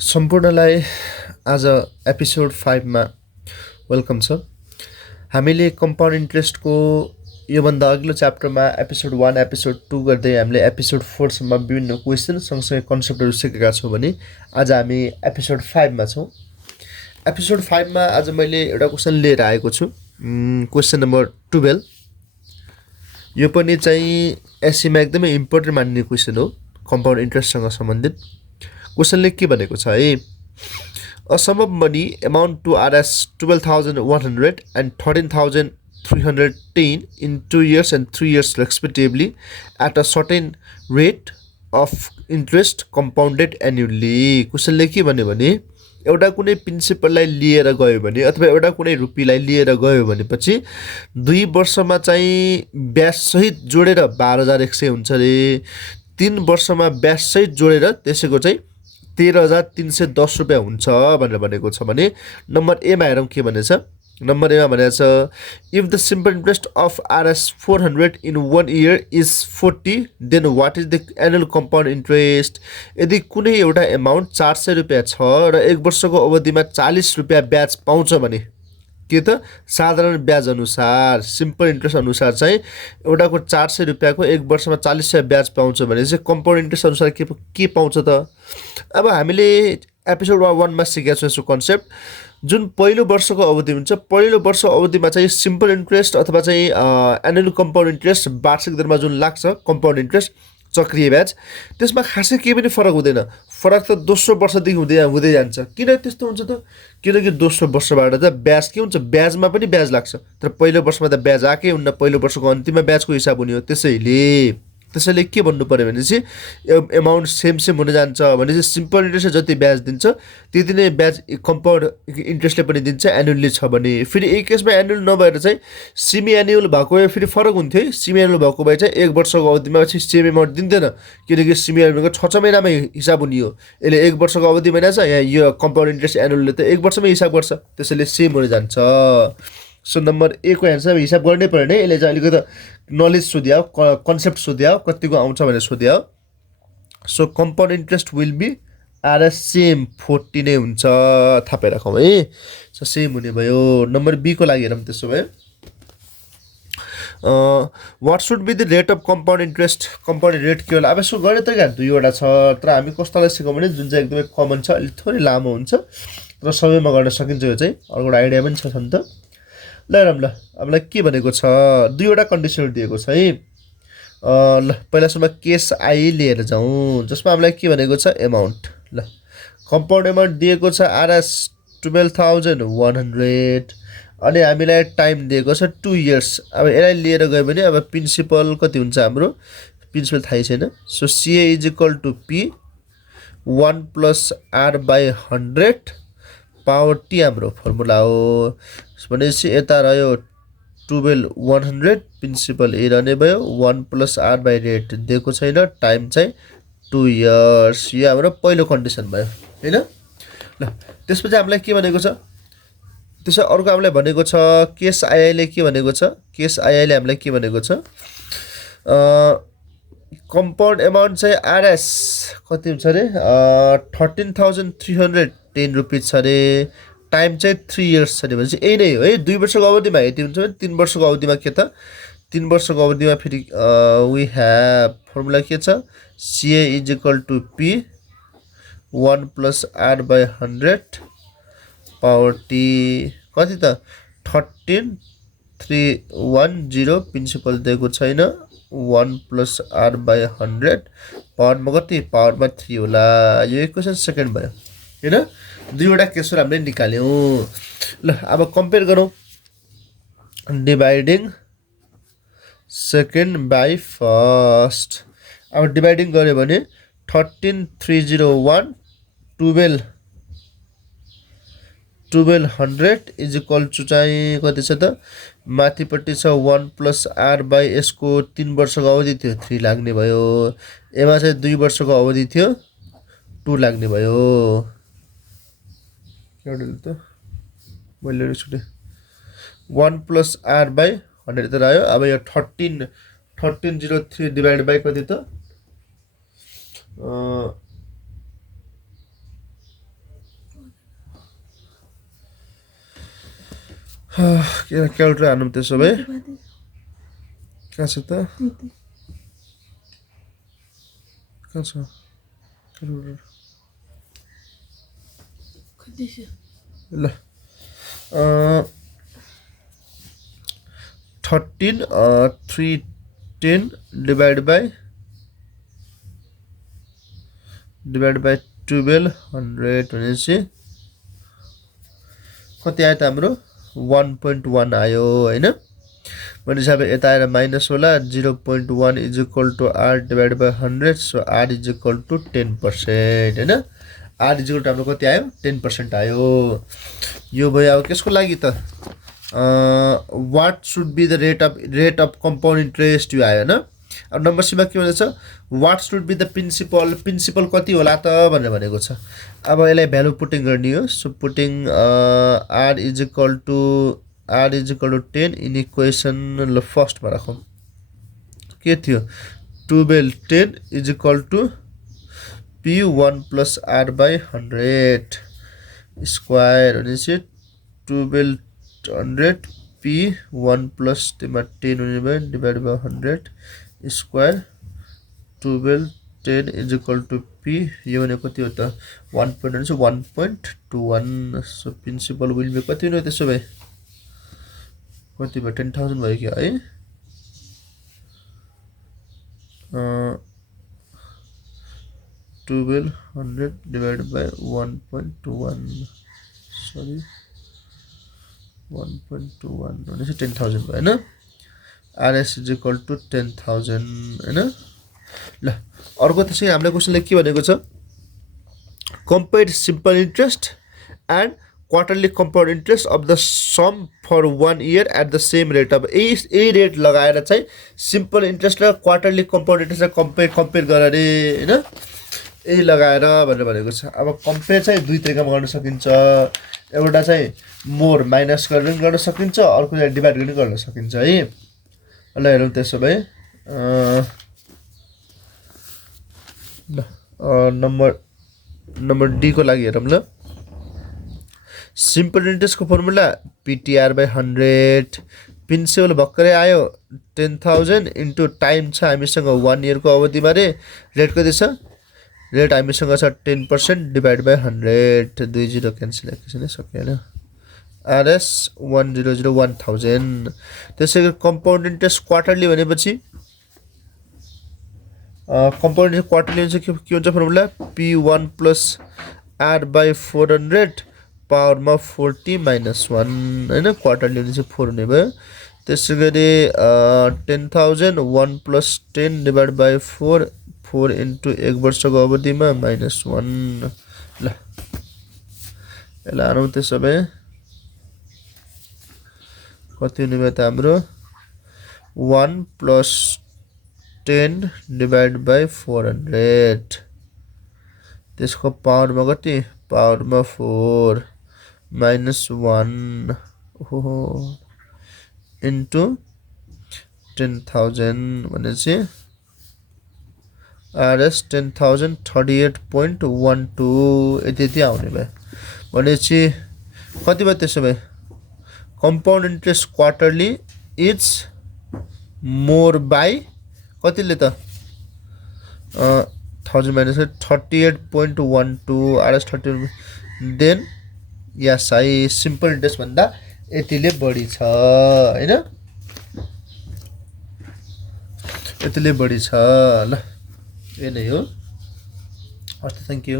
सम्पूर्णलाई आज एपिसोड 5 मा वेलकम छ। हामीले कम्पाउन्ड इन्ट्रेस्टको योभन्दा अघिल्लो च्याप्टरमा एपिसोड 1 एपिसोड 2 गर्दै हामीले एपिसोड 4 सम्म विभिन्न क्वेसन सँगसँगै कन्सेप्टहरू सिकेका छौँ भने आज हामी एपिसोड 5 मा छौँ। एपिसोड 5 मा आज मैले एउटा क्वेसन लिएर आएको छु, क्वेसन नम्बर 12। यो पनि चाहिँ एससीमा एकदमै इम्पोर्टेन्ट मान्ने क्वेसन हो, कम्पाउन्ड इन्ट्रेस्टसँग सम्बन्धित। क्वेसनले के भनेको छ है, a sum of money amount to RS 12,100 and 13,310 in 2 years and 3 years respectively at a certain rate of interest compounded annually। क्वेसनले के भन्यो भने एउटा कुनै प्रिन्सिपललाई लिएर गयो भने अथवा एउटा कुनै रुपीलाई लिएर गयो भनेपछि 2 वर्षमा चाहिँ ब्याजसहित जोडेर 12,100 हुन्छ रे, 3 वर्षमा ब्याजसहित जोडेर त्यसैको चाहिँ 13,310 रुपियाँ हुन्छ भनेर भनेको छ भने नम्बर एमा हेरौँ के भनेछ। नम्बर एमा भनेको छ if the simple interest of RS 400 in 1 year is 40 then what is the annual compound interest. यदि कुनै एउटा एमाउन्ट 400 रुपियाँ छ र 1 वर्षको अवधिमा 40 रुपियाँ ब्याज पाउँछ भने के त साधारण ब्याज अनुसार सिम्पल इन्ट्रेस्ट अनुसार चाहिँ एउटाको 400 रुपियाँको 1 वर्षमा 40 रुपियाँ ब्याज पाउँछ भने चाहिँ कम्पाउन्ड इन्ट्रेस्ट अनुसार के पाउँछ त। अब हामीले एपिसोड 1 मा सिकेका छौँ यसको कन्सेप्ट। जुन पहिलो वर्षको अवधि हुन्छ, पहिलो वर्ष अवधिमा चाहिँ सिम्पल इन्ट्रेस्ट अथवा चाहिँ एनुअल कम्पाउन्ड इन्ट्रेस्ट वार्षिक दरमा जुन लाग्छ कम्पाउन्ड इन्ट्रेस्ट चक्रीय ब्याज, त्यसमा खासै केही पनि फरक हुँदैन। फरक त दोस्रो वर्षदेखि हुँदै जान्छ। किन त्यस्तो हुन्छ त? किनकि दोस्रो वर्षबाट त ब्याज के हुन्छ, ब्याजमा पनि ब्याज लाग्छ, तर पहिलो वर्षमा त ब्याज आएकै हुन्न, पहिलो वर्षको अन्तिममा ब्याजको हिसाब हुने हो। त्यसैले के भन्नु पर्यो भने चाहिँ एमाउन्ट सेम हुन जान्छ भने चाहिँ सिम्पल इन्ट्रेस्टले जति ब्याज दिन्छ त्यति नै ब्याज कम्पाउन्ड इन्ट्रेस्टले पनि दिन्छ एनुअली छ भने। फेरि एक केसमा एनुअल नभएर चाहिँ सेमी एनुअल भएको भए फेरि फरक हुन्थ्यो है। सेमी एनुअल भएको भए चाहिँ 1 वर्षको अवधिमा चाहिँ सेम एमाउन्ट दिँदैन, किनकि सेमी एनुअलको 6 महिनामै हिसाब हुने हो। यसले 1 वर्षको अवधि महिना छ, यहाँ यो कम्पाउन्ड इन्ट्रेस्ट एनुअलले त 1 वर्षमै हिसाब गर्छ, त्यसैले सेम हुन जान्छ। सो नम्बर ए को एन्सर हिसाब गर्नै पर्यो नै। यसले चाहिँ अलिकति नलेज सोध्या हो, कन्सेप्ट सोध्या हो, कतिको आउँछ भनेर सोध्या हो। So compound interest will be RS same 40 नै हुन्छ, थापै राखौँ है। सो सेम हुने भयो। नम्बर बी को लागि हेरौँ त्यसो भए। What should be the rate of compound interest. Compound rate के होला? अब यसो गर्ने तरिका दुईवटा छ, तर हामी कस्तालाई सिकौँ भने जुन चाहिँ एकदमै कमन छ, अलिक थोरै लामो हुन्छ र सबैमा गर्न सकिन्छ। यो चाहिँ अर्को आइडिया पनि छ नि त। ल ल हामीलाई के भनेको छ, दुईवटा कन्डिसनहरू दिएको छ है। ल पहिला सुरुमा केस आई लिएर जाउँ, जसमा हामीलाई के भनेको छ, एमाउन्ट। ल कम्पाउन्ड एमाउन्ट दिएको छ आरएस 12,100 अनि हामीलाई टाइम दिएको छ 2 इयर्स। अब यसलाई लिएर गयो भने अब प्रिन्सिपल कति हुन्छ हाम्रो, प्रिन्सिपल थाहै छैन। So CA is equal to P 1 + r/100 power T हाम्रो फर्मुला हो। भनेपछि यता रह्यो 12,100, प्रिन्सिपल ए रहने भयो, 1 + r/रेट दिएको छैन, टाइम चाहिँ 2 इयर्स। यो हाम्रो पहिलो कन्डिसन भयो होइन। ल त्यसपछि हामीलाई के भनेको छ, त्यसो अर्को हामीलाई भनेको छ केस आइआईले के भनेको छ, केस आइआईले हामीलाई के भनेको छ, कम्पाउन्ड एमाउन्ट चाहिँ आरएस कति हुन्छ अरे 13,310 रुपिज छ अरे, टाइम चाहिँ 3 इयर्स छ अरे। भनेपछि यही नै हो है। 2 वर्षको अवधिमा यति हुन्छ भने 3 वर्षको अवधिमा के त, 3 वर्षको अवधिमा फेरि वी ह्याभ फर्मुला के छ, CA is equal to P 1 + r/100 power T कति त 13,310, प्रिन्सिपल दिएको छैन, 1 + r/100 पावरमा कति, पावरमा 3 होला। यो इक्वेसन सेकेन्ड भयो होइन। दुईवटा केसहरू हामीले निकाल्यौँ। ल अब कम्पेयर गरौँ, डिभाइडिङ सेकेन्ड बाई फर्स्ट। अब डिभाइडिङ गऱ्यो भने 13,301 12,100 इज इक्वल टु चाहिँ कति छ त, माथिपट्टि छ 1 + r/ यसको 3 वर्षको अवधि थियो 3 लाग्ने भयो, एमा चाहिँ 2 वर्षको अवधि थियो 2 लाग्ने भयो। त मैले छुटेँ 1 + r/100 त रह्यो। अब यो 1303 डिभाइड बाई कति त क्यालकुलेटर हान्नु त्यसो भए कहाँ छ त कहाँ छ क्यालकुलेटर ल 13 310 divided by 1200 भनेपछि कति आयो त हाम्रो 1.1 आयो हैन भनेपछि अब यता आएर माइनस होला 0.1 is equal to r divided by 100 so r is equal to 10% हैन r इज इक्वल टु हाम्रो कति आयो 10% आयो यो भयो अब कसको लागि त what should be the rate of compound interest यो आयो हैन अब नम्बर सी मा के भन्छ what should be the principal कति होला त भनेर भनेको छ अब यसलाई भ्यालु पुटिङ गर्ने हो so putting r is equal to 10 in equation ल फर्स्ट मा राखौं के थियो 12 10 is equal to p1 plus r by 100 square भनेपछि 12 100 p1 plus 10 divided by 100 square 12 10 is equal to p यो भने कति हो त 1.21 so principal will be कति हो त्यसो भए कति भयो 10000 भयो कि है 1200 divided by 1.21 sorry 1.21 भनेपछि 10000 भयो हैन rs is equal to 10000 हैन ल अर्को त्यसै हामीले क्वेशनले के भनेको छ compare simple interest and quarterly compound interest of the sum for 1 year at the same rate अब ए रेट लगाएर चाहिँ simple interest र quarterly compound interest कम्पेयर गरेर हैन ए लगाएर भनेर भनेको छ अब कम्पेयर चाहिँ दुई तरिकामा गर्न सकिन्छ एउटा चाहिँ मोर माइनस गरेर पनि गर्न सकिन्छ अर्को चाहिँ डिभाइड गरेर गर्न सकिन्छ है ल हेरौँ त्यसो भए ल नम्बर डी को लागि हेरौँ ल सिम्पल इन्ट्रेस्ट को फर्मुला ptr by 100 प्रिन्सिपल भर्खरै आयो 10000 इन्टु टाइम छ हामीसँग 1 इयर को अवधिमा रे रेट कति छ रेट हामीसँग छ 10% डिभाइड बाइ 100 20 क्यान्सल एकैछिन सक्यो हैन rs 100 1000 त्यसैगरी कम्पाउन्ड इन्ट्रेस्ट क्वार्टरली भनेपछि कम्पाउन्ड इन्ट्रेस्ट क्वार्टरली हुन्छ के हुन्छ formula p1 plus r by 400 power मा 40 minus 1 हैन क्वार्टरली हुन्छ 4 हुने भयो त्यसैगरी 10000 1 plus 10 डिभाइड बाइ 4 4 into 1 वर्षको अवधिमा -1 ल यसलाई हानौँ त्यसो भए कति हुने भयो त हाम्रो 1 plus 10 divided by 400 त्यसको पावरमा कति पावरमा 4 -1 ओहो into 10000 भनेपछि rs 10038.12 यति आउने भयो भनेपछि कति भयो त्यसो भए compound interest quarterly is more by कतिले त 1000 minus 38.12 rs 30 then yes I simple interest भन्दा यतिले बढी छ हैन यतिले बढी छ ल ए नै हो हस् थ्यांक यू